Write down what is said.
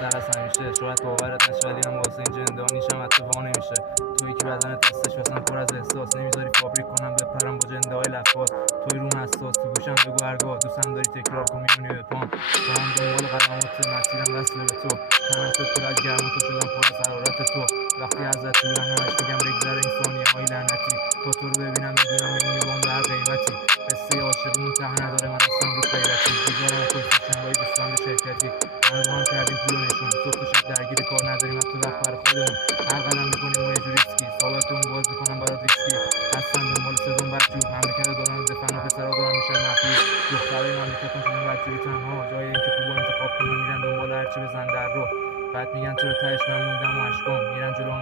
تر از همیشه. شاید باورت نشه ولی من واسه این جنده ها نیشم اتفاق نمیشه. تویی که بدنت هستش واسم پر از احساس، نمیذاری فابریک کنم بپرم با جنده های لفات. توی روم حساس تو گوشم بگو هرگاه دوستم داری تکرار کن میمونی به پام. دارم دنبال قدمات مسیرم وصله به تو، تنم شد پر از گرم و تو شدم پر از حرارت تو. وقتی ازت دورم همش میگم بگذره این ثانیه های لعنتی، تا تو رو ببینم میدونم میمونی با اون به هر قیمتی. قصه عاشقیمون ته نداره من هستم رو غیرتی، بیزارم از پشتشنبهای دوستان به شرکتی. همه با هم کردیم پول و نشون، صبح و شب درگیر کار نداریم حتی وقت برای خودمون. هر قدم میکنیم ما یه جوری ریسکی، ثابتمون باز میکنم برات ریسکی. هستن دنبال صدام بدجور، مملکت دادن به فنا پسرا دارن میشن مخلوق. دخترای مملکتم شدن بدجوری تنها، جای اینکه خوبا انتخاب کنن میرن دنبال هرچی بزن در رو. بعد میگن چرا تهش من موندم و اشکام میرن جلو